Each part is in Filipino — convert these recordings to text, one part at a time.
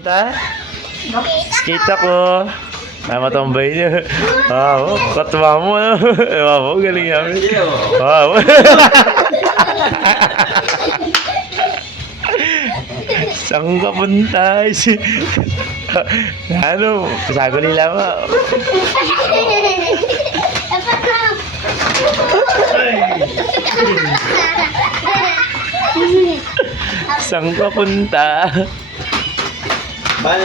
Ta? Skate ako. Ay, matambay niya. Wow, katuwa mo. Wow, galing namin. Wow. Saan ka punta? Ano? Sago nila mo. Saan ka punta? Papa,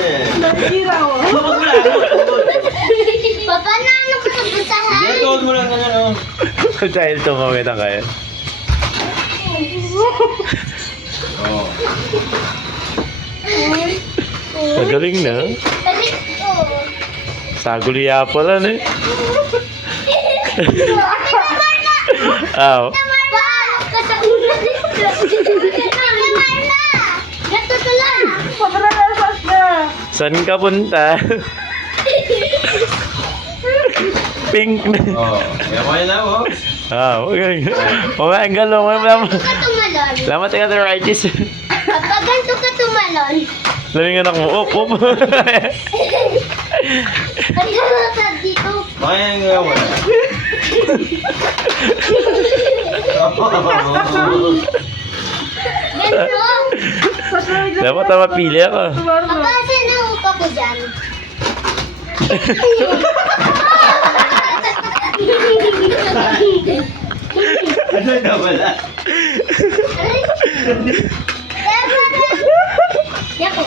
na ano ko pupuntahan? Tuwag mo lang ganyan, oh. Dahil tumawid na kayo. Oh. Magaling na. Balik ko. Saguliya pala na eh. Aw. Pa, kasauna dito. Marla, gato to lang. Saan ka punta? Pink na. Oh. Kaya mo yun na, oh. Ah, magaling. Ang galong. Ganto ka tumalon. Lamat ka arthritis. Papa, ganto ka tumalon. Laming anak mo. Op, op. Ganto ka dito. Baka yan nga wala. Ganto. Dapat na mapili ako. Papa, saan ang upa ko dyan? Ano na wala? Yako.